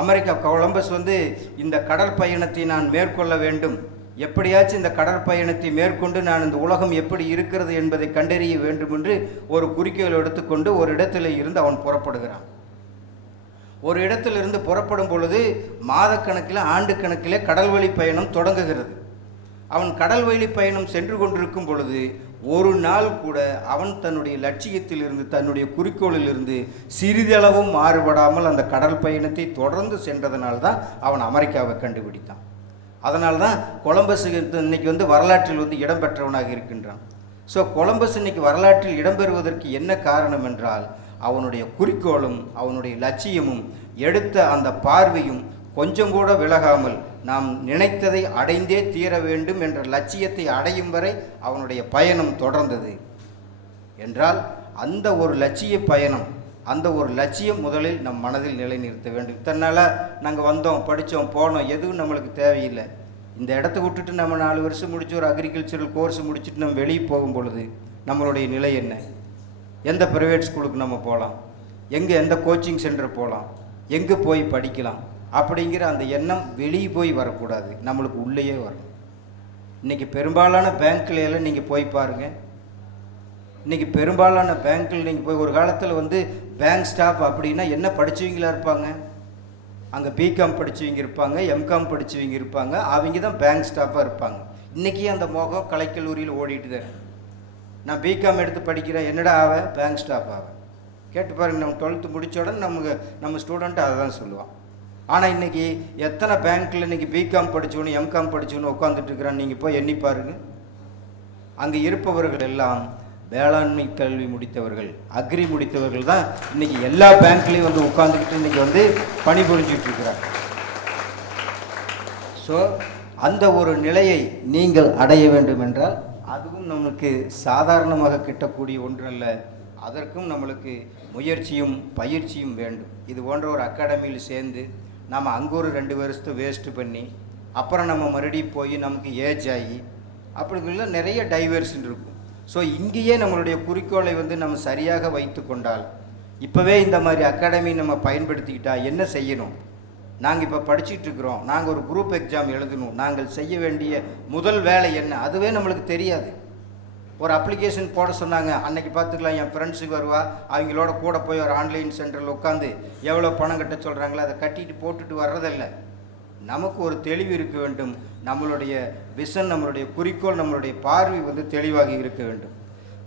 America Columbus வந்து இந்த கடற்பயணத்தை நான் மேற்கொள்ள வேண்டும், எப்படியாச்சும் இந்த கடற்பயணத்தை மேற்கொண்டு நான் இந்த உலகம் எப்படி இருக்கிறது என்பதை கண்டறிய வேண்டும் என்று ஒரு குறிக்கோள் எடுத்துக்கொண்டு ஒரு இடத்துல இருந்து அவன் புறப்படுகிறான். ஒரு இடத்திலிருந்து புறப்படும் பொழுது மாதக்கணக்கில் ஆண்டு கணக்கிலே கடல்வழி பயணம் தொடங்குகிறது. அவன் கடல்வழி பயணம் சென்று கொண்டிருக்கும் பொழுது ஒரு நாள் கூட அவன் தன்னுடைய லட்சியத்திலிருந்து தன்னுடைய குறிக்கோளிலிருந்து சிறிதளவும் மாறுபடாமல் அந்த கடல் பயணத்தை தொடர்ந்து சென்றதனால்தான் அவன் அமெரிக்காவை கண்டுபிடித்தான். அதனால்தான் கொலம்பஸ் இன்னைக்கு வந்து வரலாற்றில் வந்து இடம்பெற்றவனாக இருக்கின்றான். ஸோ கொலம்பஸ் இன்னைக்கு வரலாற்றில் இடம்பெறுவதற்கு என்ன காரணம் என்றால் அவனுடைய குறிக்கோளும் அவனுடைய லட்சியமும் எடுத்த அந்த பார்வையும் கொஞ்சம் கூட விலகாமல் நாம் நினைத்ததை அடைந்தே தீர வேண்டும் என்ற லட்சியத்தை அடையும் வரை அவனுடைய பயணம் தொடர்ந்தது. என்றால் அந்த ஒரு லட்சிய பயணம், அந்த ஒரு லட்சியம் முதலில் நம் மனதில் நிலைநிறுத்த வேண்டும். இத்தனால நாங்கள் வந்தோம், படித்தோம், போனோம், எதுவும் நம்மளுக்கு தேவையில்லை. இந்த இடத்த விட்டுட்டு நம்ம 4 வருஷம் முடிச்சு ஒரு அக்ரிகல்ச்சரல் கோர்ஸ் முடிச்சுட்டு நம்ம வெளியே போகும் பொழுது நம்மளுடைய நிலை என்ன? எந்த ப்ரைவேட் ஸ்கூலுக்கு நம்ம போகலாம், எங்கே எந்த கோச்சிங் சென்டர் போகலாம், எங்கே போய் படிக்கலாம் அப்படிங்கிற அந்த எண்ணம் வெளியே போய் வரக்கூடாது, நம்மளுக்கு உள்ளேயே வரணும். இன்றைக்கி பெரும்பாலான பேங்க்லையெல்லாம் நீங்கள் போய் பாருங்கள். இன்றைக்கி பெரும்பாலான பேங்க்கில் நீங்கள் போய் ஒரு காலத்தில் வந்து பேங்க் ஸ்டாஃப் அப்படின்னா என்ன படித்தவங்களா இருப்பாங்க? அங்கே பிகாம் படித்தவங்க இருப்பாங்க, எம்காம் படித்தவங்க இருப்பாங்க, அவங்க தான் பேங்க் ஸ்டாஃபாக இருப்பாங்க. இன்றைக்கி அந்த மோகம் கலைக்கல்லூரியில் ஓடிட்டு தான். நான் பிகாம் எடுத்து படிக்கிறேன், என்னடா ஆவேன்? பேங்க் ஸ்டாஃப் ஆவேன். கேட்டு பாருங்கள், நம்ம 12th முடித்த உடனே நம்ம ஸ்டூடெண்ட்டு அதை தான் சொல்லுவான். ஆனால் இன்றைக்கி எத்தனை பேங்க்கில் இன்றைக்கி பிகாம் படித்தவனு எம்காம் படித்தவனு உட்காந்துட்டு இருக்கிறான், நீங்கள் போய் எண்ணி பாருங்கள். அங்கே இருப்பவர்கள் எல்லாம் வேளாண்மை கல்வி முடித்தவர்கள், அக்ரி முடித்தவர்கள் தான் இன்றைக்கி எல்லா பேங்க்லேயும் வந்து உட்காந்துக்கிட்டு இன்றைக்கி வந்து பணிபுரிஞ்சிட்டு இருக்கிறாங்க. ஸோ அந்த ஒரு நிலையை நீங்கள் அடைய வேண்டும் என்றால் அதுவும் நம்மளுக்கு சாதாரணமாக கிட்டக்கூடிய ஒன்றல்ல. அதற்கும் நம்மளுக்கு முயற்சியும் பயிற்சியும் வேண்டும். இது போன்ற ஒரு அகாடமியில் சேர்ந்து நம்ம அங்கே ஒரு 2 வருஷத்தை வேஸ்ட்டு பண்ணி அப்புறம் நம்ம மறுபடியும் போய் நமக்கு ஏஜ் ஆகி அப்படிங்குள்ள நிறைய டைவர்ஷன் இருக்கும். ஸோ இங்கேயே நம்மளுடைய குறிக்கோளை வந்து நம்ம சரியாக வைத்து கொண்டால், இப்போவே இந்த மாதிரி அகாடமி நம்ம பயன்படுத்திக்கிட்டால் என்ன செய்யணும்? நாங்கள் இப்போ படிச்சுட்டு இருக்கிறோம், நாங்கள் ஒரு குரூப் எக்ஸாம் எழுதணும், நாங்கள் செய்ய வேண்டிய முதல் வேலை என்ன? அதுவே நம்மளுக்கு தெரியாது. ஒரு அப்ளிகேஷன் போட சொன்னாங்க, அன்றைக்கி பார்த்துக்கலாம், என் ஃப்ரெண்ட்ஸுக்கு வருவா, அவங்களோட கூட போய் ஒரு ஆன்லைன் சென்டரில் உட்காந்து எவ்வளோ பணம் கட்ட சொல்கிறாங்களோ அதை கட்டிட்டு போட்டுட்டு வர்றதில்லை. நமக்கு ஒரு தெளிவு இருக்க வேண்டும். நம்மளுடைய விஷன், நம்மளுடைய குறிக்கோள், நம்மளுடைய பார்வை வந்து தெளிவாக இருக்க வேண்டும்.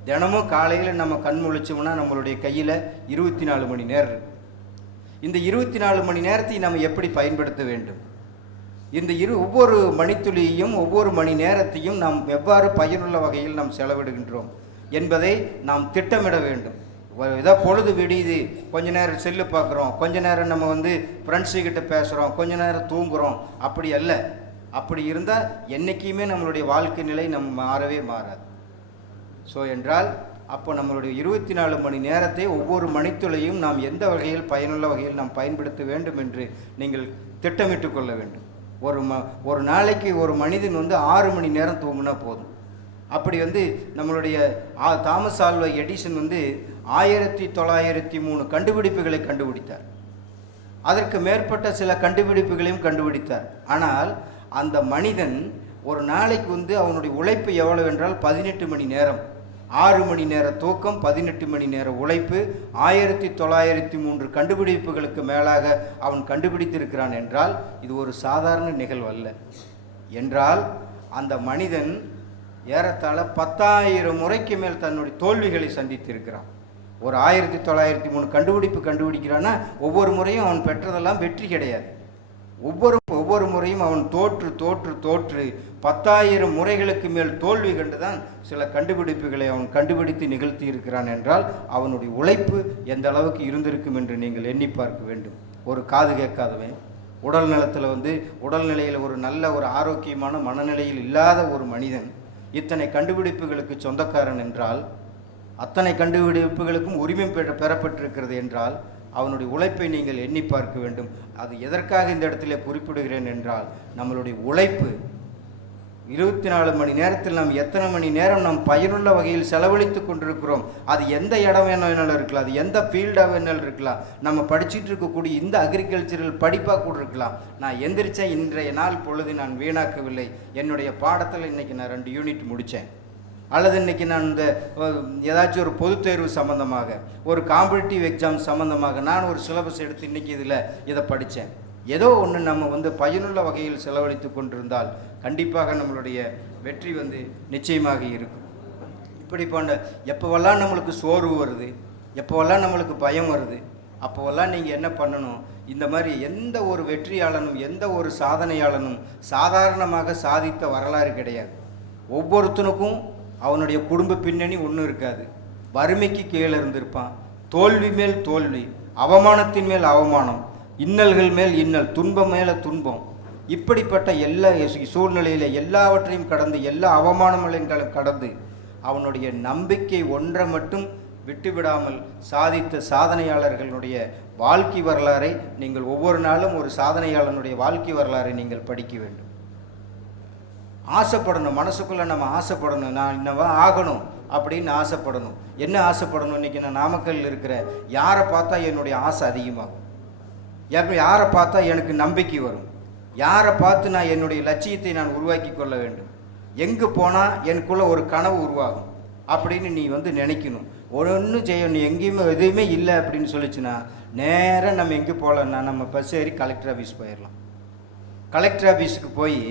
தினமும் காலையில் நம்ம கண் முழிச்சோம்னா நம்மளுடைய கையில் 24 மணி நேரம் இருக்குது. இந்த 24 மணி நேரத்தை நம்ம எப்படி பயன்படுத்த வேண்டும்? இந்த ஒவ்வொரு மணித்துளியையும் ஒவ்வொரு மணி நேரத்தையும் நாம் எவ்வாறு பயனுள்ள வகையில் நாம் செலவிடுகின்றோம் என்பதை நாம் திட்டமிட வேண்டும். ஏதோ பொழுது விடியுது, கொஞ்ச நேரம் செல்லு பார்க்குறோம், கொஞ்ச நேரம் நம்ம வந்து ஃப்ரெண்ட்ஸுக்கிட்ட பேசுகிறோம், கொஞ்ச நேரம் தூங்குகிறோம், அப்படி அல்ல. அப்படி இருந்தால் என்றைக்குமே நம்மளுடைய வாழ்க்கை நிலை நம்ம மாறவே மாறாது. ஸோ என்றால் அப்போ நம்மளுடைய 24 மணி நேரத்தை ஒவ்வொரு மணித்துளையும் நாம் எந்த வகையில் பயனுள்ள வகையில் நாம் பயன்படுத்த வேண்டும் என்று நீங்கள் திட்டமிட்டு கொள்ள வேண்டும். ஒரு நாளைக்கு ஒரு மனிதன் வந்து 6 மணி நேரம் தூங்கினா போதும். அப்படி வந்து நம்மளுடைய தாமஸ் ஆல்வா எடிசன் வந்து 1903 கண்டுபிடிப்புகளை கண்டுபிடித்தார். அதற்கு மேற்பட்ட சில கண்டுபிடிப்புகளையும் கண்டுபிடித்தார். ஆனால் அந்த மனிதன் ஒரு நாளைக்கு வந்து அவனுடைய உழைப்பு எவ்வளவு என்றால் 18 மணி நேரம். 6 மணி நேர தூக்கம், 18 மணி நேர உழைப்பு, 1903 கண்டுபிடிப்புகளுக்கு மேலாக அவன் கண்டுபிடித்திருக்கிறான் என்றால் இது ஒரு சாதாரண நிகழ்வு அல்ல. என்றால் அந்த மனிதன் ஏறத்தாழ 10,000 முறைக்கு மேல் தன்னுடைய தோல்விகளை சந்தித்திருக்கிறான். ஒரு 1903 கண்டுபிடிக்கிறான்னா ஒவ்வொரு முறையும் அவன் பெற்றதெல்லாம் வெற்றி கிடையாது. ஒவ்வொரு முறையும் அவன் தோற்று 10,000 முறைகளுக்கு மேல் தோல்வி கண்டுதான் சில கண்டுபிடிப்புகளை அவன் கண்டுபிடித்து நிகழ்த்தி இருக்கிறான் என்றால் அவனுடைய உழைப்பு எந்த அளவுக்கு இருந்திருக்கும் என்று நீங்கள் எண்ணி பார்க்க வேண்டும். ஒரு காது கேட்காதவன், உடல் நலத்தில் வந்து உடல்நிலையில் ஒரு நல்ல ஒரு ஆரோக்கியமான மனநிலையில் இல்லாத ஒரு மனிதன் இத்தனை கண்டுபிடிப்புகளுக்கு சொந்தக்காரன் என்றால், அத்தனை கண்டுபிடிப்புகளுக்கும் உரிமை பெறப்பட்டிருக்கிறது என்றால் அவனுடைய உழைப்பை நீங்கள் எண்ணி பார்க்க வேண்டும். அது எதற்காக இந்த இடத்துல குறிப்பிடுகிறேன் என்றால் நம்மளுடைய உழைப்பு 24 மணி நேரத்தில் நாம் எத்தனை மணி நேரம் நாம் பயனுள்ள வகையில் செலவழித்து கொண்டிருக்கிறோம். அது எந்த இடம் வேணாலும் இருக்கலாம், அது எந்த ஃபீல்டாக வேணாலும் இருக்கலாம். நம்ம படிச்சுட்டு இருக்கக்கூடிய இந்த அக்ரிகல்ச்சரல் படிப்பாக கூட இருக்கலாம். நான் எந்திரிச்சேன், இன்றைய நாள் பொழுது நான் வீணாக்கவில்லை, என்னுடைய பாடத்தில் இன்றைக்கி நான் 2 யூனிட் முடித்தேன். அல்லது இன்றைக்கி நான் இந்த ஏதாச்சும் ஒரு பொதுத் தேர்வு சம்மந்தமாக, ஒரு காம்படிட்டிவ் எக்ஸாம் சம்மந்தமாக நான் ஒரு சிலபஸ் எடுத்து இன்றைக்கி இதை படித்தேன். ஏதோ ஒன்று நம்ம பயனுள்ள வகையில் செலவழித்து கொண்டிருந்தால் கண்டிப்பாக நம்மளுடைய வெற்றி நிச்சயமாக இருக்கும். இப்படி போன்ற எப்போவெல்லாம் நம்மளுக்கு சோர்வு வருது, எப்போவெல்லாம் நம்மளுக்கு பயம் வருது, அப்போவெல்லாம் நீங்கள் என்ன பண்ணணும், இந்த மாதிரி எந்த ஒரு வெற்றியாளனும் எந்த ஒரு சாதனையாளனும் சாதாரணமாக சாதித்த வரலாறு கிடையாது. ஒவ்வொருத்தனுக்கும் அவனுடைய குடும்ப பின்னணி ஒன்றும் இருக்காது. வறுமைக்கு கீழே இருந்திருப்பான், தோல்வி மேல் தோல்வி, அவமானத்தின் மேல் அவமானம், இன்னல்கள் மேல் இன்னல், துன்பம் மேலே துன்பம், இப்படிப்பட்ட எல்லா சூழ்நிலையில் எல்லாவற்றையும் கடந்து, எல்லா அவமானங்களையும் கடந்து அவனுடைய நம்பிக்கை ஒன்றை மட்டும் விட்டுவிடாமல் சாதித்த சாதனையாளர்களுடைய வாழ்க்கை வரலாறை நீங்கள் ஒவ்வொரு நாளும் ஒரு சாதனையாளனுடைய வாழ்க்கை வரலாறை நீங்கள் படிக்க வேண்டும். ஆசைப்படணும், மனசுக்குள்ளே நம்ம ஆசைப்படணும், நான் இன்னவா ஆகணும் அப்படின்னு ஆசைப்படணும். என்ன ஆசைப்படணும்? இன்றைக்கி நான் நாமக்கல்லில் இருக்கிற யாரை பார்த்தா என்னுடைய ஆசை அதிகமாகும், யாரை பார்த்தா எனக்கு நம்பிக்கை வரும், யாரை பார்த்து நான் என்னுடைய லட்சியத்தை நான் உருவாக்கி கொள்ள வேண்டும், எங்கே போனால் எனக்குள்ளே ஒரு கனவு உருவாகும் அப்படின்னு நீ நினைக்கணும். ஒன்றும் செய்யணும், எங்கேயுமே எதுவுமே இல்லை அப்படின்னு சொல்லிச்சுன்னா நேராக நம்ம எங்கே போகலன்னா நம்ம பஸ் ஏறி கலெக்டர் ஆஃபீஸ் போயிடலாம். கலெக்டர் ஆஃபீஸுக்கு போய்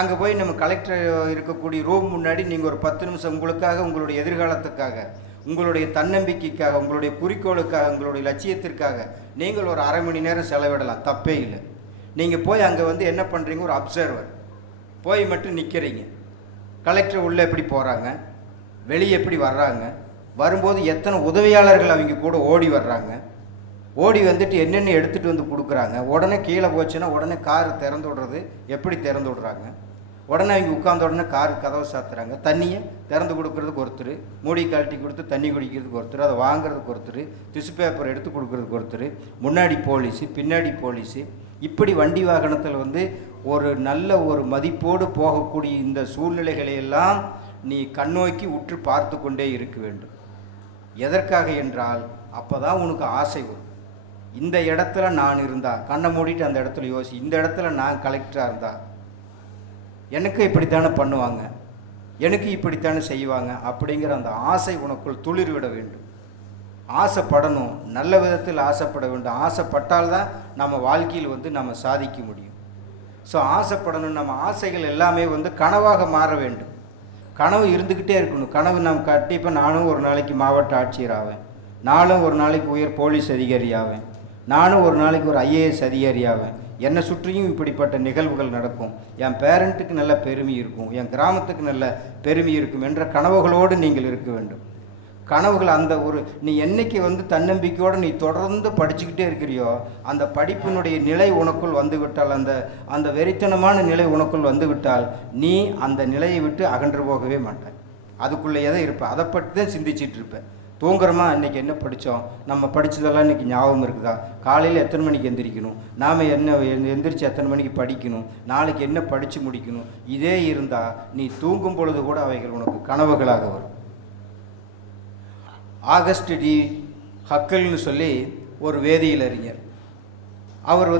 அங்கே போய் நம்ம கலெக்டர் இருக்கக்கூடிய ரூம் முன்னாடி நீங்கள் ஒரு 10 நிமிஷம் உங்களுக்காக, உங்களுடைய எதிர்காலத்துக்காக, உங்களுடைய தன்னம்பிக்கைக்காக, உங்களுடைய குறிக்கோளுக்காக, உங்களுடைய லட்சியத்திற்காக நீங்கள் ஒரு அரை மணி நேரம் செலவிடலாம், தப்பே இல்லை. நீங்கள் போய் அங்கே என்ன பண்ணுறீங்க, ஒரு அப்சர்வர் போய் மட்டும் நிற்கிறீங்க. கலெக்டர் உள்ளே எப்படி போகிறாங்க, வெளியே எப்படி வர்றாங்க, வரும்போது எத்தனை உதவியாளர்கள் அவங்க கூட ஓடி வர்றாங்க, ஓடி வந்துட்டு என்னென்ன எடுத்துகிட்டு கொடுக்குறாங்க, உடனே கீழே போச்சுன்னா உடனே கார் திறந்து விடுறது எப்படி திறந்து விடுறாங்க, உடனே அவங்க உட்கார்ந்த உடனே கார் கதவை சாத்துறாங்க, தண்ணியை திறந்து கொடுக்குறதுக்கு ஒருத்தர், மூடி கழட்டி கொடுத்து தண்ணி குடிக்கிறதுக்கு ஒருத்தர், அதை வாங்குறதுக்கு ஒருத்தர், டிஷ்யூ பேப்பர் எடுத்து கொடுக்குறதுக்கு ஒருத்தர், முன்னாடி போலீஸு பின்னாடி போலீஸு, இப்படி வண்டி வாகனத்தில் ஒரு நல்ல ஒரு மதிப்போடு போகக்கூடிய இந்த சூழ்நிலைகளையெல்லாம் நீ கண்ணோக்கி உற்று பார்த்து கொண்டே இருக்க வேண்டும். எதற்காக என்றால் அப்போ தான் உனக்கு ஆசை வரும். இந்த இடத்துல நான் இருந்தால், கண்ணை மூடிட்டு அந்த இடத்துல யோசி, இந்த இடத்துல நான் கலெக்டராக இருந்தால் எனக்கு இப்படித்தானே பண்ணுவாங்க, எனக்கு இப்படித்தானே செய்வாங்க அப்படிங்கிற அந்த ஆசை உனக்குள் துளிர் விட வேண்டும். ஆசைப்படணும், நல்ல விதத்தில் ஆசைப்பட வேண்டும். ஆசைப்பட்டால்தான் நம்ம வாழ்க்கையில் நம்ம சாதிக்க முடியும். ஸோ ஆசைப்படணும். நம்ம ஆசைகள் எல்லாமே கனவாக மாற வேண்டும். கனவு இருந்துக்கிட்டே இருக்கணும். கனவு நாம் கண்டிப்பாக நானும் ஒரு நாளைக்கு மாவட்ட ஆட்சியர் ஆவேன், நானும் ஒரு நாளைக்கு உயர் போலீஸ் அதிகாரி ஆவேன், நானும் ஒரு நாளைக்கு ஒரு IAS அதிகாரி ஆவேன், என்னை சுற்றியும் இப்படிப்பட்ட நிகழ்வுகள் நடக்கும், என் பேரண்ட்டுக்கு நல்ல பெருமை இருக்கும், என் கிராமத்துக்கு நல்ல பெருமை இருக்கும் என்ற கனவுகளோடு நீங்கள் இருக்க வேண்டும். கனவுகள் அந்த ஒரு நீ என்னைக்கு தன்னம்பிக்கையோடு நீ தொடர்ந்து படிச்சுக்கிட்டே இருக்கிறியோ அந்த படிப்பினுடைய நிலை உனக்குள் வந்துவிட்டால், அந்த வெறித்தனமான நிலை உனக்குள் வந்துவிட்டால் நீ அந்த நிலையை விட்டு அகன்று போகவே மாட்டாய். அதுக்குள்ளேயே தான் இருப்பேன், அதை பற்றி தான் சிந்திச்சிட்டு இருப்பேன். தூங்குறோமா, இன்றைக்கி என்ன படித்தோம், நம்ம படித்ததெல்லாம் இன்றைக்கி ஞாபகம் இருக்குதா, காலையில் எத்தனை மணிக்கு எந்திரிக்கணும், நாம் என்ன எந்திரிச்சு எத்தனை மணிக்கு படிக்கணும், நாளைக்கு என்ன படித்து முடிக்கணும், இதே இருந்தால் நீ தூங்கும் பொழுது கூட அவைகள் உனக்கு கனவுகளாக வரும். ஆகஸ்ட் டி ஹக்கல்னு சொல்லி ஒரு வேதியியல் அறிஞர், அவர்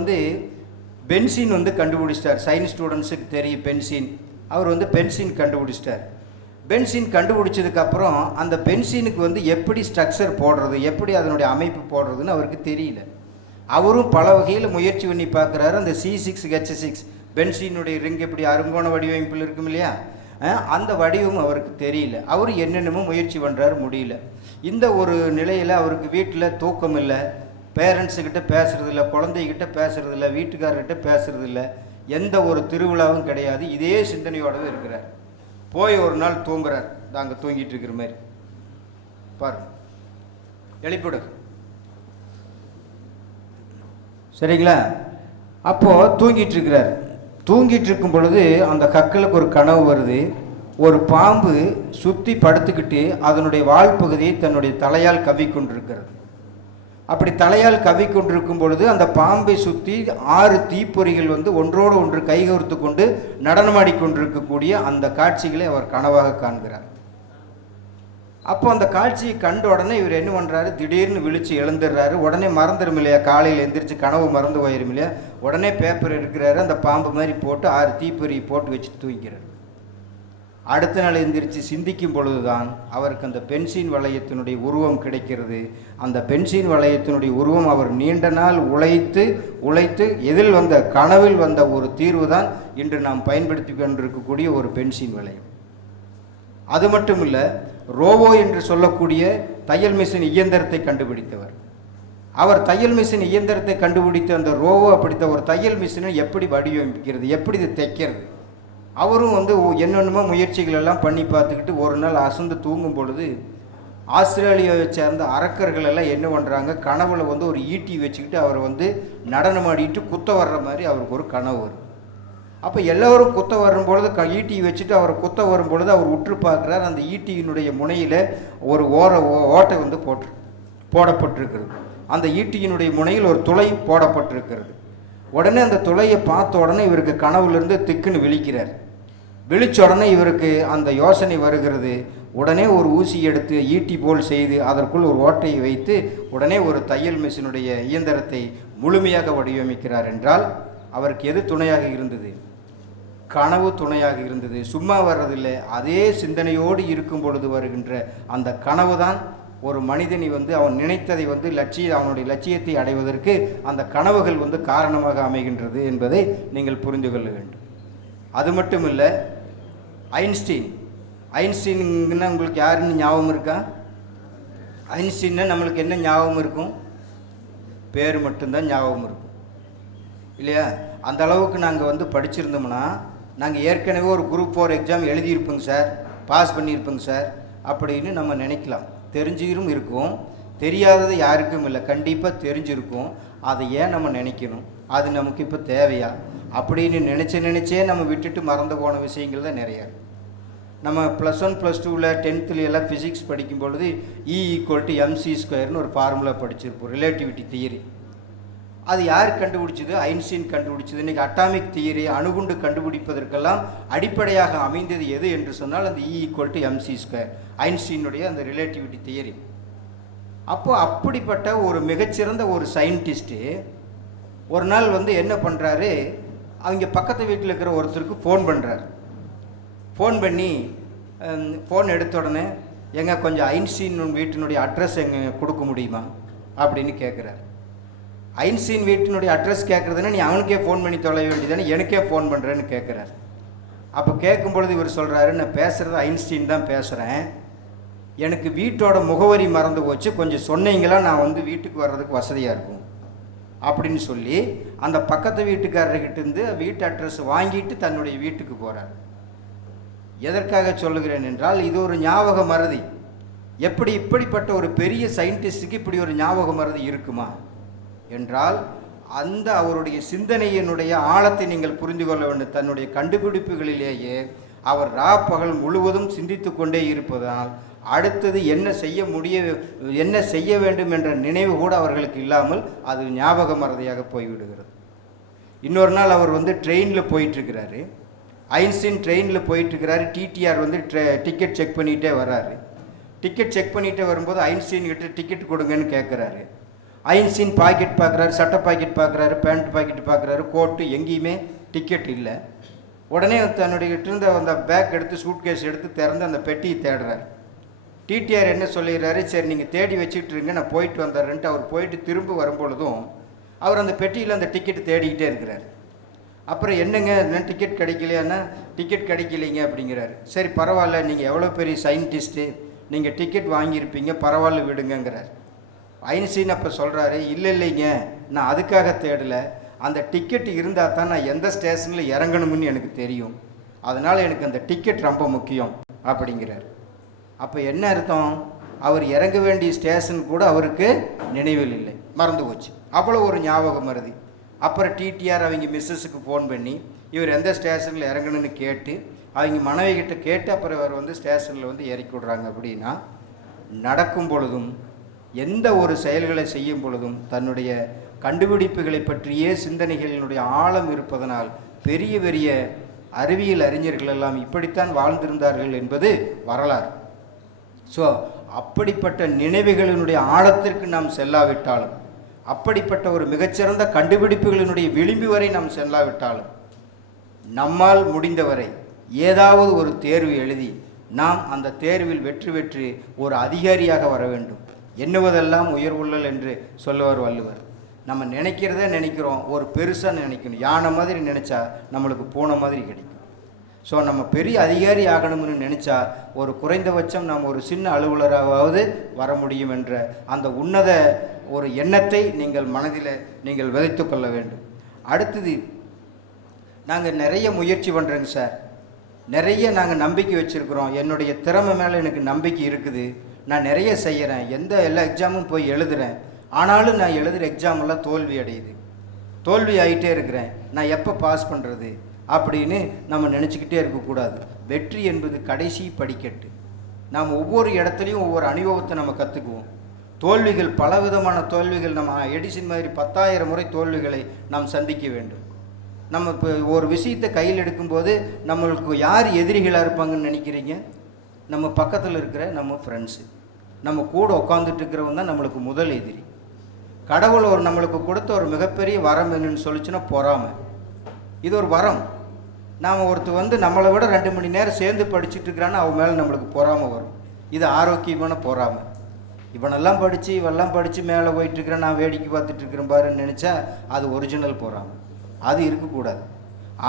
பென்சின் கண்டுபிடிச்சிட்டார். சயின்ஸ் ஸ்டூடெண்ட்ஸுக்கு தெரியும் பென்சின். அவர் பென்சின் கண்டுபிடிச்சிட்டார். பென்சின் கண்டுபிடிச்சதுக்கப்புறம் அந்த பென்சினுக்கு எப்படி ஸ்ட்ரக்சர் போடுறது, எப்படி அதனுடைய அமைப்பு போடுறதுன்னு அவருக்கு தெரியல. அவரும் பல வகையில் முயற்சி பண்ணி பார்க்குறாரு. அந்த C6H6 பென்சினுடைய ரிங் எப்படி அருங்கோண வடிவமைப்பில் இருக்கும் இல்லையா, அந்த வடிவம் அவருக்கு தெரியல. அவர் என்னென்னமோ முயற்சி பண்ணுறாரு, முடியல. இந்த ஒரு நிலையில் அவருக்கு வீட்டில் தூக்கம் இல்லை, பேரண்ட்ஸுக்கிட்ட பேசுகிறதில்ல, குழந்தைகிட்ட பேசுகிறதில்ல, வீட்டுக்காரர்கிட்ட பேசுகிறதில்ல, எந்த ஒரு திருவிழாவும் கிடையாது. இதே சிந்தனையோடவே இருக்கிறார். போய் ஒரு நாள் தூங்குறார், நாங்கள் தூங்கிட்டு இருக்கிற மாதிரி பாரு, எழுப்பிவிடு, சரிங்களா? அப்போது தூங்கிட்டு இருக்கிறார். தூங்கிட்டு இருக்கும் பொழுது அந்த கக்கலுக்கு ஒரு கனவு வருது. ஒரு பாம்பு சுற்றி படுத்துக்கிட்டு அதனுடைய வால் பகுதியை தன்னுடைய தலையால் கவ்விக்கொண்டிருக்கிறது. அப்படி தலையால் கவ்விக்கொண்டிருக்கும் பொழுது அந்த பாம்பை சுற்றி 6 தீப்பொறிகள் வந்து ஒன்றோடு ஒன்று கைகோர்த்து கொண்டு நடனமாடிக்கொண்டிருக்கக்கூடிய அந்த காட்சிகளை அவர் கனவாக காண்கிறார். அப்போ அந்த காட்சியை கண்ட உடனே இவர் என்ன பண்ணுறாரு, திடீர்னு விழிச்சு எழுந்துடுறாரு. உடனே மறந்துடும் இல்லையா, காலையில் எந்திரிச்சு கனவு மறந்து போயிடும் இல்லையா, உடனே பேப்பர் எடுக்கிறாரு, அந்த பாம்பு மாதிரி போட்டு 6 தீப்பொறி போட்டு வச்சுட்டு தூங்கிறார். அடுத்த நாள் எந்திரிச்சு சிந்திக்கும் பொழுதுதான் அவருக்கு அந்த பென்சின் வளையத்தினுடைய உருவம் கிடைக்கிறது. அந்த பென்சின் வளையத்தினுடைய உருவம் அவர் நீண்ட நாள் உழைத்து எதில் வந்த கனவில் வந்த ஒரு தீர்வு தான் இன்று நாம் பயன்படுத்தி கொண்டிருக்கக்கூடிய ஒரு பென்சின் வளையம். அது மட்டும் இல்லை, ரோபோ என்று சொல்லக்கூடிய தையல் மிஷின் இயந்திரத்தை கண்டுபிடித்தவர். அவர் தையல் மிஷின் இயந்திரத்தை கண்டுபிடித்த அந்த ரோபோ அப்படித்த ஒரு தையல் மிஷினை எப்படி வடிவமைக்கிறது, எப்படி இது தைக்கிறது, அவரும் வந்து என்னென்னமோ முயற்சிகள் எல்லாம் பண்ணி பார்த்துக்கிட்டு ஒரு நாள் அசந்து தூங்கும் பொழுது ஆஸ்திரேலியாவை சேர்ந்த அரக்கர்கள் எல்லாம் என்ன பண்ணுறாங்க, கனவுல வந்து ஒரு ஈட்டி வச்சுக்கிட்டு அவர் வந்து நடனமாடிட்டு குத்த வர்ற மாதிரி அவருக்கு ஒரு கனவு வரும். அப்போ எல்லோரும் குத்த வரும்பொழுது ஈட்டி வச்சுட்டு அவர் குத்த வரும்பொழுது அவர் உற்று பார்க்குறார். அந்த ஈட்டியினுடைய முனையில் ஒரு ஓட்டை வந்து போடப்பட்டிருக்கிறது. அந்த ஈட்டியினுடைய முனையில் ஒரு துளை போடப்பட்டிருக்கிறது. உடனே அந்த துளையை பார்த்த உடனே இவருக்கு கனவுலேருந்து திக்குன்னு விழிக்கிறார். விழிச்ச உடனே இவருக்கு அந்த யோசனை வருகிறது. உடனே ஒரு ஊசி எடுத்து ஈட்டி போல் செய்து அதற்குள் ஒரு ஓட்டையை வைத்து உடனே ஒரு தையல் மிஷினுடைய இயந்திரத்தை முழுமையாக வடிவமைக்கிறார். என்றால் அவருக்கு எது துணையாக இருந்தது? கனவு துணையாக இருந்தது. சும்மா வர்றதில்லை, அதே சிந்தனையோடு இருக்கும் பொழுது வருகின்ற அந்த கனவு தான் ஒரு மனிதனை வந்து அவன் நினைத்ததை வந்து அவனுடைய லட்சியத்தை அடைவதற்கு அந்த கனவுகள் வந்து காரணமாக அமைகின்றது என்பதை நீங்கள் புரிந்து கொள்ள வேண்டும். அது மட்டும் இல்லை, ஐன்ஸ்டீன்னா உங்களுக்கு யாருன்னு ஞாபகம் இருக்கா? ஐன்ஸ்டீன்னா நம்மளுக்கு என்ன ஞாபகம் இருக்கும்? பேர் மட்டும்தான் ஞாபகம் இருக்கும் இல்லையா? அந்த அளவுக்கு நாங்கள் வந்து படிச்சிருந்தோம்னா நாங்கள் ஏற்கனவே ஒரு குரூப் 4 எக்ஸாம் எழுதியிருப்போங்க சார், பாஸ் பண்ணியிருப்போங்க சார் அப்படின்னு நம்ம நினைக்கலாம். தெரிஞ்சிரும் இருக்கும், தெரியாதது யாருக்கும் இல்லை, கண்டிப்பாக தெரிஞ்சிருக்கும். அதை ஏன் நம்ம நினைக்கணும்? அது நமக்கு இப்போ தேவையா அப்படின்னு நினச்சே நம்ம விட்டுட்டு மறந்து போன விஷயங்கள் தான் நிறையா. நம்ம +1 +2 10th எல்லாம் ஃபிசிக்ஸ் படிக்கும் பொழுது E = mc² ஒரு ஃபார்முலா படிச்சிருப்போம், ரிலேட்டிவிட்டி தியரி. அது யார் கண்டுபிடிச்சது? ஐன்ஸ்டீன் கண்டுபிடிச்சது. இன்றைக்கி அட்டாமிக் தியரி, அணுகுண்டு கண்டுபிடிப்பதற்கெல்லாம் அடிப்படையாக அமைந்தது எது என்று சொன்னால் அந்த E = mc², ஐன்ஸ்டீனுடைய அந்த ரிலேட்டிவிட்டி தியரி. அப்போது அப்படிப்பட்ட ஒரு மிகச்சிறந்த ஒரு சயின்டிஸ்ட்டு ஒரு நாள் வந்து என்ன பண்ணுறாரு, அவங்க பக்கத்து வீட்டில் இருக்கிற ஒருத்தருக்கு ஃபோன் பண்ணுறாரு. ஃபோன் பண்ணி ஃபோன் எடுத்த உடனே, எங்க கொஞ்சம் ஐன்ஸ்டீன் வீட்டினுடைய அட்ரஸ் எங்கே கொடுக்க முடியுமா அப்படின்னு கேட்குறாரு. ஐன்ஸ்டீன் வீட்டினுடைய அட்ரஸ் கேட்குறதுன்னா நீ அவனுக்கே ஃபோன் பண்ணி தொலைய வேண்டியதானே, எனக்கே ஃபோன் பண்ணுறேன்னு கேட்குறாரு. அப்போ கேட்கும்பொழுது இவர் சொல்கிறாரு, நான் பேசுகிறது ஐன்ஸ்டீன் தான் பேசுகிறேன், எனக்கு வீட்டோட முகவரி மறந்து போச்சு, கொஞ்சம் சொன்னீங்களா நான் வந்து வீட்டுக்கு வர்றதுக்கு வசதியாக இருக்கும் அப்படின்னு சொல்லி அந்த பக்கத்து வீட்டுக்காரர்கிட்டேருந்து வீட்டு அட்ரஸ் வாங்கிட்டு தன்னுடைய வீட்டுக்கு போகிறார். எதற்காக சொல்லுகிறேன் என்றால், இது ஒரு ஞாபக மறதி. இப்படிப்பட்ட ஒரு பெரிய சயின்டிஸ்டுக்கு இப்படி ஒரு ஞாபக மறதி இருக்குமா என்றால், அந்த அவருடைய சிந்தனையினுடைய ஆழத்தை நீங்கள் புரிந்து கொள்ள வேண்டும். தன்னுடைய கண்டுபிடிப்புகளிலேயே அவர் பகல் முழுவதும் சிந்தித்து கொண்டே இருப்பதால் அடுத்தது என்ன செய்ய வேண்டும் என்ற நினைவு கூட அவர்களுக்கு இல்லாமல் அது ஞாபக மறதியாக போய்விடுகிறது. இன்னொரு நாள் அவர் வந்து ட்ரெயினில் போயிட்டுருக்கிறாரு, ஐன்ஸ்டீன் ட்ரெயினில் போயிட்டுருக்கிறாரு. டிடிஆர் வந்து டிக்கெட் செக் பண்ணிகிட்டே வர்றாரு. டிக்கெட் செக் பண்ணிகிட்டே வரும்போது ஐன்ஸ்டீன் கிட்ட டிக்கெட் கொடுங்கன்னு கேட்குறாரு. ஐன்ஸ்டீன் பாக்கெட் பார்க்குறாரு, சட்டை பாக்கெட் பார்க்குறாரு, பேண்ட் பாக்கெட் பார்க்குறாரு, கோட்டு, எங்கேயுமே டிக்கெட் இல்லை. உடனே தன்னுடைய இருந்த அந்த பேக் எடுத்து சூட்கேஸ் எடுத்து திறந்து அந்த பெட்டியை தேடுறாரு. டிடிஆர் என்ன சொல்லிடுறாரு, சரி நீங்கள் தேடி வச்சுட்ருங்க, நான் போயிட்டு வந்துடுறேன்ட்டு அவர் போயிட்டு திரும்ப வரும்பொழுதும் அவர் அந்த பெட்டியில் அந்த டிக்கெட் தேடிக்கிட்டே இருக்கிறார். அப்புறம் என்னங்க டிக்கெட் கிடைக்கலையான்னா, டிக்கெட் கிடைக்கலைங்க அப்படிங்கிறாரு. சரி பரவாயில்ல, நீங்கள் எவ்வளோ பெரிய சயின்டிஸ்ட்டு, நீங்கள் டிக்கெட் வாங்கியிருப்பீங்க, பரவாயில்ல விடுங்கிறார். ஐன்ஸ்டீன் அப்போ சொல்கிறாரு, இல்லைங்க நான் அதுக்காக தேடலை, அந்த டிக்கெட் இருந்தால் தான் நான் எந்த ஸ்டேஷனில் இறங்கணும்னு எனக்கு தெரியும், அதனால் எனக்கு அந்த டிக்கெட் ரொம்ப முக்கியம் அப்படிங்கிறார். அப்போ என்ன அர்த்தம்? அவர் இறங்க வேண்டிய ஸ்டேஷன் கூட அவருக்கு நினைவில் இல்லை, மறந்து போச்சு. அவ்வளோ ஒரு ஞாபக மறதி. அப்புறம் டிடிஆர் அவங்க மிஸ்ஸஸுக்கு ஃபோன் பண்ணி இவர் எந்த ஸ்டேஷனில் இறங்கணும்னு கேட்டு அவங்க மனைவிகிட்ட கேட்டு அப்புறம் அவர் வந்து ஸ்டேஷனில் வந்து இறக்கி விட்றாங்க. அப்படின்னா நடக்கும் பொழுதும் எந்த ஒரு செயல்களை செய்யும் பொழுதும் தன்னுடைய கண்டுபிடிப்புகளை பற்றியே சிந்தனைகளினுடைய ஆழம் இருப்பதனால் பெரிய பெரிய அறிவியல் அறிஞர்கள் எல்லாம் இப்படித்தான் வாழ்ந்திருந்தார்கள் என்பது வரலாறு. ஸோ அப்படிப்பட்ட நினைவுகளினுடைய ஆழத்திற்கு நாம் செல்லாவிட்டாலும், அப்படிப்பட்ட ஒரு மிகச்சிறந்த கண்டுபிடிப்புகளினுடைய விளிம்பு வரை நாம் செல்லாவிட்டாலும், நம்மால் முடிந்தவரை ஏதாவது ஒரு தேர்வு எழுதி நாம் அந்த தேர்வில் வெற்றி பெற்று ஒரு அதிகாரியாக வர வேண்டும். எண்ணுவதெல்லாம் உயர்வுள்ளல் என்று சொல்லுவார் வள்ளுவர். நம்ம நினைக்கிறதே நினைக்கிறோம், ஒரு பெருசாக நினைக்கணும். யானை மாதிரி நினச்சா நம்மளுக்கு பூனை மாதிரி கிடைக்கும். ஸோ நம்ம பெரிய அதிகாரி ஆகணும்னு நினச்சா ஒரு குறைந்தபட்சம் நாம் ஒரு சின்ன அலுவலராகவாவது வர முடியும் என்ற அந்த உன்னத ஒரு எண்ணத்தை நீங்கள் மனதில் நீங்கள் விதைத்து கொள்ள வேண்டும். அடுத்தது, நாங்கள் நிறைய முயற்சி பண்ணுறோங்க சார், நிறைய நாங்கள் நம்பிக்கை வச்சுருக்குறோம், என்னுடைய திறமை மேலே எனக்கு நம்பிக்கை இருக்குது, நான் நிறைய செய்கிறேன், எல்லா எக்ஸாமும் போய் எழுதுகிறேன், ஆனாலும் நான் எழுதுகிற எக்ஸாமெல்லாம் தோல்வி அடையுது, தோல்வி ஆகிட்டே இருக்கிறேன், நான் எப்போ பாஸ் பண்ணுறது அப்படின்னு நம்ம நினச்சிக்கிட்டே இருக்கக்கூடாது. வெற்றி என்பது கடைசி படிக்கட்டு. நாம் ஒவ்வொரு இடத்துலையும் ஒவ்வொரு அனுபவத்தை நம்ம கற்றுக்குவோம். தோல்விகள், பலவிதமான தோல்விகள், நம்ம எடிசன் மாதிரி 10,000 முறை தோல்விகளை நாம் சந்திக்க வேண்டும். நம்ம இப்போ ஒரு விஷயத்தை கையில் எடுக்கும்போது நம்மளுக்கு யார் எதிரிகளாக இருப்பாங்கன்னு நினைக்கிறீங்க? நம்ம பக்கத்தில் இருக்கிற நம்ம ஃப்ரெண்ட்ஸு, நம்ம கூட உட்காந்துட்டு இருக்கிறவங்க தான் நம்மளுக்கு முதல் எதிரி. கடவுள் நம்மளுக்கு கொடுத்த ஒரு மிகப்பெரிய வரம் என்னன்னு சொல்லிச்சுன்னா பொறாமை. இது ஒரு வரம். நாம் ஒருத்தர் நம்மளை விட 2 மணி நேரம் சேர்ந்து படிச்சுட்டு இருக்கிறான்னு அவன் மேலே நம்மளுக்கு பொறாமை வரும். இது ஆரோக்கியமான பொறாமை. இவனெல்லாம் படித்து இவெல்லாம் படித்து மேலே போயிட்டுருக்கிறேன், நான் வேடிக்கை பார்த்துட்டு இருக்கிறேன் பாருன்னு நினச்சா அது ஒரிஜினல் பொறாமை. அது இருக்கக்கூடாது.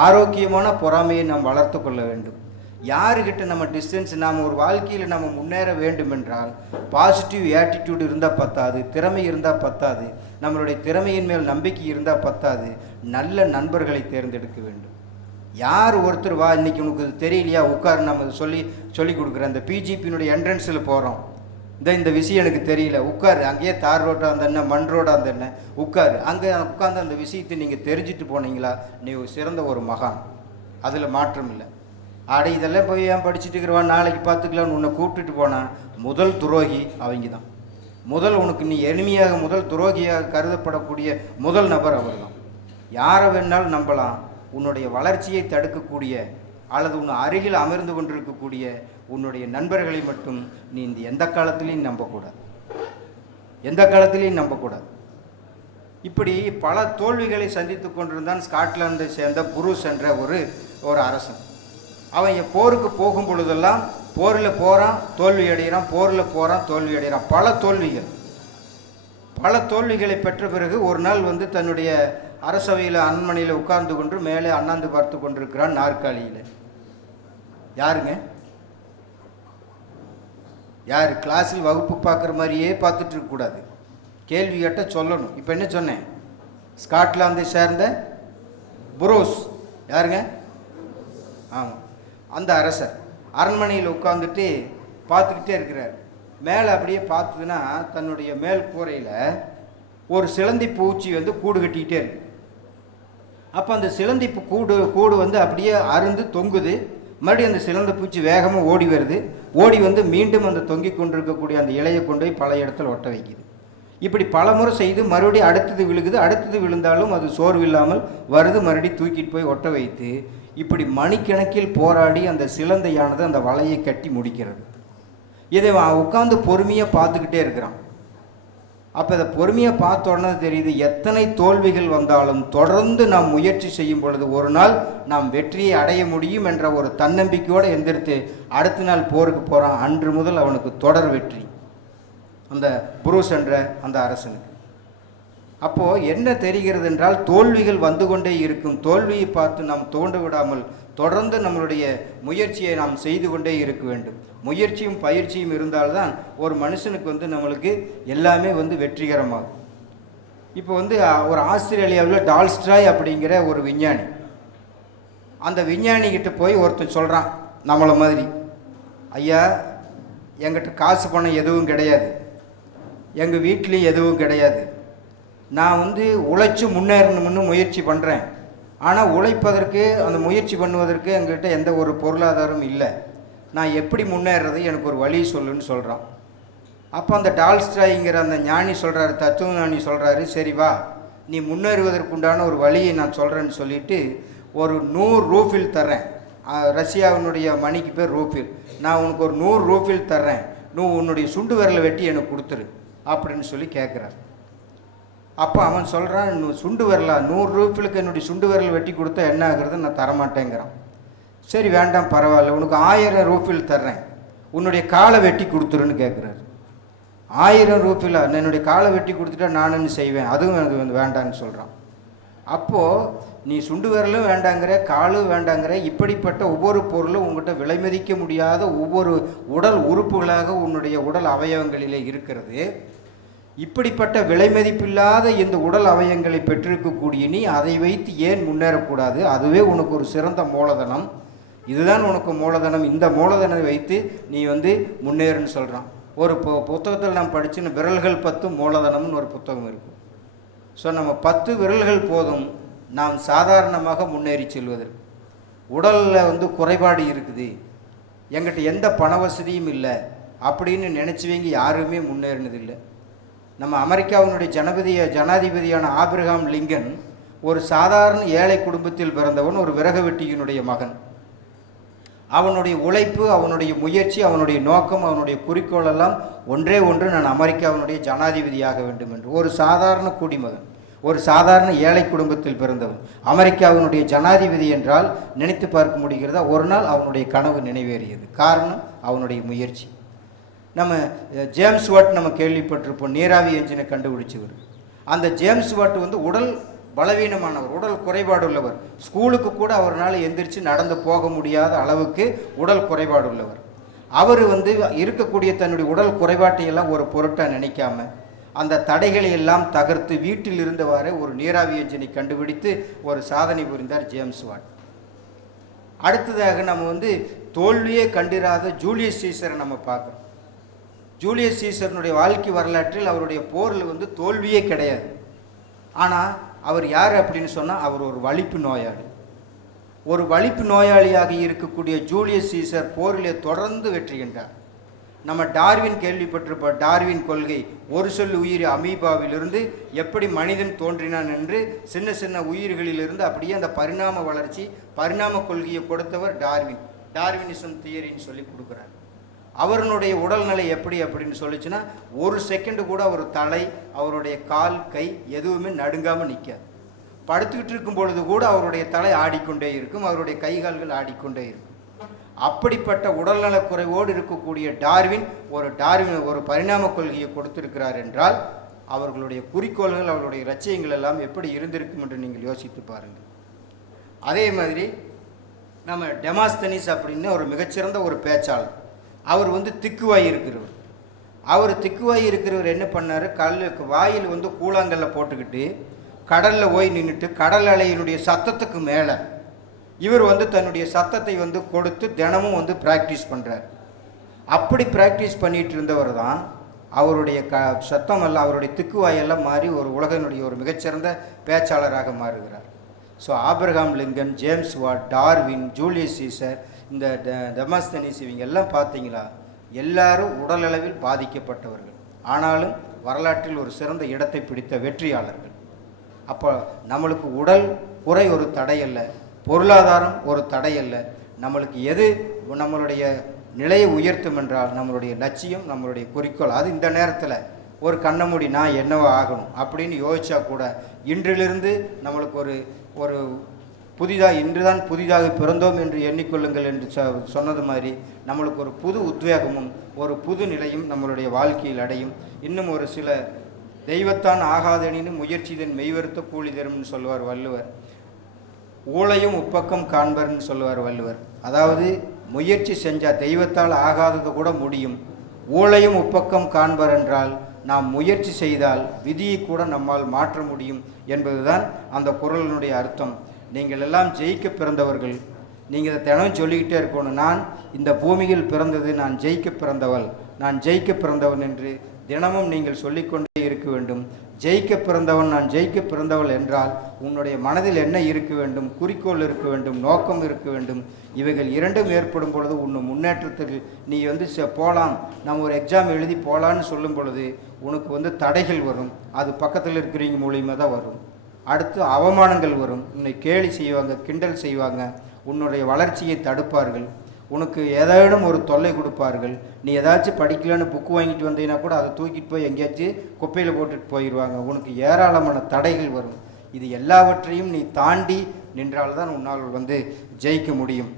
ஆரோக்கியமான பொறாமையை நாம் வளர்த்து கொள்ள வேண்டும். யாருக்கிட்ட நம்ம டிஸ்டன்ஸ், நாம் ஒரு வாழ்க்கையில் நம்ம முன்னேற வேண்டும் என்றால் பாசிட்டிவ் ஆட்டிடியூட் இருந்தால் பத்தாது, திறமை இருந்தால் பத்தாது, நம்மளுடைய திறமையின் மேல் நம்பிக்கை இருந்தால் பத்தாது, நல்ல நண்பர்களை தேர்ந்தெடுக்க வேண்டும். யார் ஒருத்தர் வா இன்றைக்கி உனக்கு தெரியலையா உட்கார், நம்ம சொல்லி கொடுக்குறேன். இந்த பிஜிபியினுடைய என்ட்ரன்ஸில் போகிறோம், இந்த விஷயம் எனக்கு தெரியல, உட்காரு, அங்கேயே தார் ரோட்டாக அந்த என்ன மண் ரோடாக அந்த என்ன உட்காரு, அங்கே உட்காந்து அந்த விஷயத்தை நீங்கள் தெரிஞ்சுட்டு போனீங்களா நீ சிறந்த ஒரு மகான், அதில் மாற்றம் இல்லை. ஆடை இதெல்லாம் போய் ஏன் படிச்சுட்டு இருக்கிறவான், நாளைக்கு பார்த்துக்கலான்னு உன்னை கூப்பிட்டுட்டு போனால் முதல் துரோகி அவங்க தான். உனக்கு நீ எளிமையாக முதல் துரோகியாக கருதப்படக்கூடிய முதல் நபர் அவர் தான். யாரை வேணாலும் நம்பலாம். உன்னுடைய வளர்ச்சியை தடுக்கக்கூடிய அல்லது உன் அருகில் அமர்ந்து கொண்டிருக்கக்கூடிய உன்னுடைய நண்பர்களை மட்டும் நீ எந்த காலத்திலையும் நம்பக்கூடாது. இப்படி பல தோல்விகளை சந்தித்து கொண்டிருந்தான் ஸ்காட்லாந்தை சேர்ந்த புரூஸ் என்ற ஒரு அரசன். அவன் போருக்கு போகும் பொழுதெல்லாம் போரில் போகிறான், தோல்வி அடைகிறான், போரில் போகிறான், தோல்வி அடைகிறான். பல தோல்விகளை பெற்ற பிறகு ஒரு நாள் தன்னுடைய அரசவையில் அரண்மனையில் உட்கார்ந்து கொண்டு மேலே அண்ணாந்து பார்த்து கொண்டிருக்கிறான் நாற்காலியில். யாருங்க? யார்? கிளாஸில் வகுப்பு பார்க்குற மாதிரியே பார்த்துட்டு இருக்கக்கூடாது, கேள்வி கேட்டால் சொல்லணும். இப்போ என்ன சொன்னேன்? ஸ்காட்லாந்தை சேர்ந்த புரூஸ். யாருங்க? ஆமாம், அந்த அரசர் அரண்மனையில் உட்காந்துட்டு பார்த்துக்கிட்டே இருக்கிறார். மேலே அப்படியே பார்த்ததுன்னா தன்னுடைய மேல் கூரையில் ஒரு சிலந்தி பூச்சி கூடு கட்டிக்கிட்டே இருக்கு. அப்போ அந்த சிலந்தி கூடு அப்படியே அருந்து தொங்குது. மறுபடியும் அந்த சிலந்தி பூச்சி வேகமாக ஓடி வருது. ஓடி மீண்டும் அந்த தொங்கிக் கொண்டிருக்கக்கூடிய அந்த இலையை கொண்டு போய் பல இடத்துல ஒட்ட வைக்குது. இப்படி பல முறை செய்து மறுபடியும் அடுத்தது விழுகுது. அடுத்தது விழுந்தாலும் அது சோர்வில்லாமல் வருது, மறுபடியும் தூக்கிட்டு போய் ஒட்ட வைத்து இப்படி மணிக்கணக்கில் போராடி அந்த சிலந்தையானது அந்த வலையை கட்டி முடிக்கிறது. இதை உட்காந்து பொறுமையாக பார்த்துக்கிட்டே இருக்கிறான். அப்போ இதை பொறுமையாக பார்த்த உடனே தெரியுது, எத்தனை தோல்விகள் வந்தாலும் தொடர்ந்து நாம் முயற்சி செய்யும் பொழுது ஒரு நாள் நாம் வெற்றியை அடைய முடியும் என்ற ஒரு தன்னம்பிக்கையோடு எந்திரித்து அடுத்த நாள் போருக்கு போகிறான். அன்று முதல் அவனுக்கு தொடர் வெற்றி, அந்த புரூஸ் என்ற அந்த அரசனுக்கு. அப்போது என்ன தெரிகிறது என்றால், தோல்விகள் வந்து கொண்டே இருக்கும். தோல்வியை பார்த்து நாம் தோண்டு விடாமல் தொடர்ந்து நம்மளுடைய முயற்சியை நாம் செய்து கொண்டே இருக்க வேண்டும். முயற்சியும் பயிற்சியும் இருந்தால்தான் ஒரு மனுஷனுக்கு நம்மளுக்கு எல்லாமே வெற்றிகரமாகும். இப்போ ஒரு ஆஸ்திரேலியாவில் டால்ஸ்டாய் அப்படிங்கிற ஒரு விஞ்ஞானி, அந்த விஞ்ஞானிக்கிட்ட போய் ஒருத்தன் சொல்கிறான் நம்மளை மாதிரி, ஐயா என்கிட்ட காசு பணம் எதுவும் கிடையாது, எங்கள் வீட்லேயும் எதுவும் கிடையாது, நான் உழைச்சி முன்னேறணும்னு முயற்சி பண்ணுறேன், ஆனால் உழைப்பதற்கு அந்த முயற்சி பண்ணுவதற்கு எங்ககிட்ட எந்த ஒரு பொருளாதாரம் இல்லை, நான் எப்படி முன்னேறது, எனக்கு ஒரு வழி சொல்லுன்னு சொல்கிறான். அப்போ அந்த டால்ஸ்டாய்ங்கிற அந்த ஞானி சொல்கிறாரு, தத்துவ ஞானி சொல்கிறாரு, சரி வா, நீ முன்னேறுவதற்குண்டான ஒரு வழியை நான் சொல்கிறேன்னு சொல்லிட்டு ஒரு 100 ரூபில் தர்றேன். ரஷ்யாவினுடைய மணிக்கு பேர் ரூபில். நான் உனக்கு ஒரு 100 ரூபில் தர்றேன், நீ உன்னுடைய சுண்டு விரலை வெட்டி எனக்கு கொடுத்துரு அப்படின்னு சொல்லி கேட்குறார். அப்போ அவன் சொல்கிறான், சுண்டு விரலா, 100 ரூபிலுக்கு என்னுடைய சுண்டு விரல் வெட்டி கொடுத்தா என்ன ஆகுறது, நான் தரமாட்டேங்கிறான். சரி வேண்டாம் பரவாயில்ல, உனக்கு 1000 ரூபில் தர்றேன், உன்னுடைய காலை வெட்டி கொடுத்துருன்னு கேட்குறாரு. 1000 ரூபியில் என்னுடைய காலை வெட்டி கொடுத்துட்டா நானும் செய்வேன், அதுவும் எனக்கு வந்து வேண்டான்னு சொல்கிறான். அப்போது நீ சுண்டு விரலும் வேண்டாங்கிற, காலும் வேண்டாங்கிற, இப்படிப்பட்ட ஒவ்வொரு பொருளும் உங்கள்கிட்ட விலை மதிக்க முடியாத ஒவ்வொரு உடல் உறுப்புகளாக உன்னுடைய உடல் அவயவங்களிலே இருக்கிறது. இப்படிப்பட்ட விலை மதிப்பில்லாத இந்த உடல் அவயங்களை பெற்றிருக்கக்கூடிய நீ அதை வைத்து ஏன் முன்னேறக்கூடாது? அதுவே உனக்கு ஒரு சிறந்த மூலதனம், இதுதான் உனக்கு மூலதனம், இந்த மூலதனம் வைத்து நீ வந்து முன்னேறுன்னு சொல்கிறான். ஒரு புத்தகத்தில் நான் படிச்சுன்னு விரல்கள் 10 மூலதனம்னு ஒரு புத்தகம் இருக்கும். ஸோ நம்ம 10 விரல்கள் போதும் நாம் சாதாரணமாக முன்னேறி செல்வதற்கு. உடலில் வந்து குறைபாடு இருக்குது, எங்கிட்ட எந்த பண வசதியும் இல்லை அப்படின்னு நினச்சிவங்க யாருமே முன்னேறினதில்லை. நம்ம அமெரிக்காவினுடைய ஜனாதிபதியான ஆபிரகாம் லிங்கன் ஒரு சாதாரண ஏழை குடும்பத்தில் பிறந்தவன், ஒரு விறகு வெட்டியினுடைய மகன். அவனுடைய உழைப்பு, அவனுடைய முயற்சி, அவனுடைய நோக்கம், அவனுடைய குறிக்கோள் எல்லாம் ஒன்றே ஒன்று, நான் அமெரிக்காவினுடைய ஜனாதிபதியாக வேண்டும் என்று. ஒரு சாதாரண குடிமகன், ஒரு சாதாரண ஏழை குடும்பத்தில் பிறந்தவன் அமெரிக்காவினுடைய ஜனாதிபதி என்றால் நினைத்து பார்க்க முடிகிறதா? ஒரு நாள் அவனுடைய கனவு நினைவேறியது. காரணம் அவனுடைய முயற்சி. நம்ம ஜேம்ஸ் வாட் நம்ம கேள்விப்பட்டிருப்போம், நீராவி என்ஜினை கண்டுபிடிச்சவர். அந்த ஜேம்ஸ் வாட் வந்து உடல் பலவீனமானவர், உடல் குறைபாடு உள்ளவர். ஸ்கூலுக்கு கூட அவரால் எந்திரிச்சு நடந்து போக முடியாத அளவுக்கு உடல் குறைபாடு உள்ளவர். அவர் வந்து இருக்கக்கூடிய தன்னுடைய உடல் குறைபாட்டையெல்லாம் ஒரு பொருட்டாக நினைக்காம அந்த தடைகளை எல்லாம் தகர்த்து வீட்டில் இருந்தவாறே ஒரு நீராவி என்ஜினை கண்டுபிடித்து ஒரு சாதனை புரிந்தார் ஜேம்ஸ் வாட். அடுத்ததாக நம்ம வந்து தோல்வியே கண்டிராத ஜூலியஸ் சீசரை நம்ம பார்க்குறோம். ஜூலியஸ் சீசருடைய வாழ்க்கை வரலாற்றில் அவருடைய போரில் வந்து தோல்வியே கிடையாது. ஆனால் அவர் யார் அப்படின்னு சொன்னால் அவர் ஒரு வலிப்பு நோயாளி. ஒரு வலிப்பு நோயாளியாக இருக்கக்கூடிய ஜூலியஸ் சீசர் போரிலே தொடர்ந்து வெற்றி கண்டார். நம்ம டார்வின் கேள்விப்பட்டிருப்ப டார்வின் கொள்கை, ஒரு சொல் உயிர் அமீபாவிலிருந்து எப்படி மனிதன் தோன்றினான் என்று சின்ன சின்ன உயிர்களிலிருந்து அப்படியே அந்த பரிணாம வளர்ச்சி, பரிணாம கொள்கையை கொடுத்தவர் டார்வின். டார்வினிசம் தியரின்னு சொல்லி கொடுக்குறார். அவருடைய உடல்நிலை எப்படி அப்படின்னு சொல்லிச்சுன்னா, ஒரு செகண்டு கூட அவர் தலை, அவருடைய கால், கை எதுவுமே நடுங்காமல் நிற்காது. படுத்துக்கிட்டு இருக்கும் பொழுது கூட அவருடைய தலை ஆடிக்கொண்டே இருக்கும், அவருடைய கைகால்கள் ஆடிக்கொண்டே இருக்கும். அப்படிப்பட்ட உடல்நலக் குறைவோடு இருக்கக்கூடிய டார்வின் ஒரு பரிணாம கொள்கையை கொடுத்திருக்கிறார் என்றால் அவர்களுடைய குறிக்கோள்கள், அவர்களுடைய லட்சியங்கள் எல்லாம் எப்படி இருந்திருக்கும் என்று நீங்கள் யோசித்து பாருங்கள். அதே மாதிரி நம்ம டெமாஸ்தனிஸ் அப்படின்னு ஒரு மிகச்சிறந்த ஒரு பேச்சாளர், அவர் வந்து திக்குவாய் இருக்கிறவர். திக்குவாய் இருக்கிறவர் என்ன பண்ணார், வாயில் வந்து கூழாங்கல்ல போட்டுக்கிட்டு கடலில் போய் நின்றுட்டு கடல் அலையினுடைய சத்தத்துக்கு மேலே இவர் வந்து தன்னுடைய சத்தத்தை வந்து கொடுத்து தினமும் வந்து ப்ராக்டிஸ் பண்ணுறார். அப்படி ப்ராக்டிஸ் பண்ணிகிட்டு இருந்தவர் தான் அவருடைய சத்தம் எல்லாம், அவருடைய திக்குவாயெல்லாம் மாறி ஒரு உலகினுடைய ஒரு மிகச்சிறந்த பேச்சாளராக மாறுகிறார். So Abraham Lincoln, James Watt, Darwin, Julius Caesar, இந்த டெமாஸ்தனிஸ், இவங்க எல்லாம் பார்த்தீங்களா, எல்லாரும் உடலளவில் பாதிக்கப்பட்டவர்கள், ஆனாலும் வரலாற்றில் ஒரு சிறந்த இடத்தை பிடித்த வெற்றியாளர்கள். அப்போ நம்மளுக்கு உடல் குறை ஒரு தடையல்ல, பொருளாதாரம் ஒரு தடையல்ல. நம்மளுக்கு எது நம்மளுடைய நிலையை உயர்த்தும் என்றால் நம்மளுடைய லட்சியம், நம்மளுடைய குறிக்கோள். அது இந்த நேரத்தில் ஒரு கண்ண மூடி நான் என்னவோ ஆகணும் அப்படின்னு யோசிச்சா கூட இன்றிலிருந்து நம்மளுக்கு ஒரு இன்றுதான் புதிதாக பிறந்தோம் என்று எண்ணிக்கொள்ளுங்கள் என்று சொன்னது மாதிரி நம்மளுக்கு ஒரு புது உத்வேகமும் ஒரு புது நிலையும் நம்மளுடைய வாழ்க்கையில் அடையும். இன்னும் ஒரு சில தெய்வத்தான் ஆகாதெனினும் முயற்சிதன் மெய்வருத்த கூலி தரும்னு சொல்லுவார் வள்ளுவர். ஊழையும் உப்பக்கம் காண்பர்னு சொல்லுவார் வள்ளுவர். அதாவது முயற்சி செஞ்சால் தெய்வத்தால் ஆகாதது கூட முடியும், ஊழையும் உப்பக்கம் காண்பர் என்றால் நாம் முயற்சி செய்தால் விதியை கூட நம்மால் மாற்ற முடியும் என்பதுதான் அந்த குறளினுடைய அர்த்தம். நீங்கள் எல்லாம் ஜெயிக்க பிறந்தவர்கள், நீங்கள் இதை தினம் சொல்லிக்கிட்டே இருக்கணும், நான் இந்த பூமியில் பிறந்தது நான் ஜெயிக்க பிறந்தவள், நான் ஜெயிக்க பிறந்தவன் என்று தினமும் நீங்கள் சொல்லிக்கொண்டே இருக்க வேண்டும். ஜெயிக்க பிறந்தவன், நான் ஜெயிக்க பிறந்தவள் என்றால் உன்னுடைய மனதில் என்ன இருக்க வேண்டும்? குறிக்கோள் இருக்க வேண்டும், நோக்கம் இருக்க வேண்டும். இவைகள் இரண்டும் ஏற்படும் பொழுது உன் முன்னேற்றத்துக்கு நீ போகலாம், நம்ம ஒரு எக்ஸாம் எழுதி போகலான்னு சொல்லும் பொழுது உனக்கு தடைகள் வரும். அது பக்கத்தில் இருக்கிறவங்க மூலியமாக தான் வரும். அடுத்து அவமானங்கள் வரும். உன்னை கேலி செய்வாங்க, கிண்டல் செய்வாங்க, உன்னுடைய வளர்ச்சியை தடுப்பார்கள், உனக்கு ஏதேனும் ஒரு தொல்லை கொடுப்பார்கள். நீ ஏதாச்சும் படிக்கலன்னு புக்கு வாங்கிட்டு வந்தீங்கன்னா கூட அதை தூக்கிட்டு போய் எங்கேயாச்சும் குப்பையில் போட்டுட்டு போயிடுவாங்க. உனக்கு ஏராளமான தடைகள் வரும். இது எல்லாவற்றையும் நீ தாண்டி நின்றால்தான் உன்னால் ஜெயிக்க முடியும்.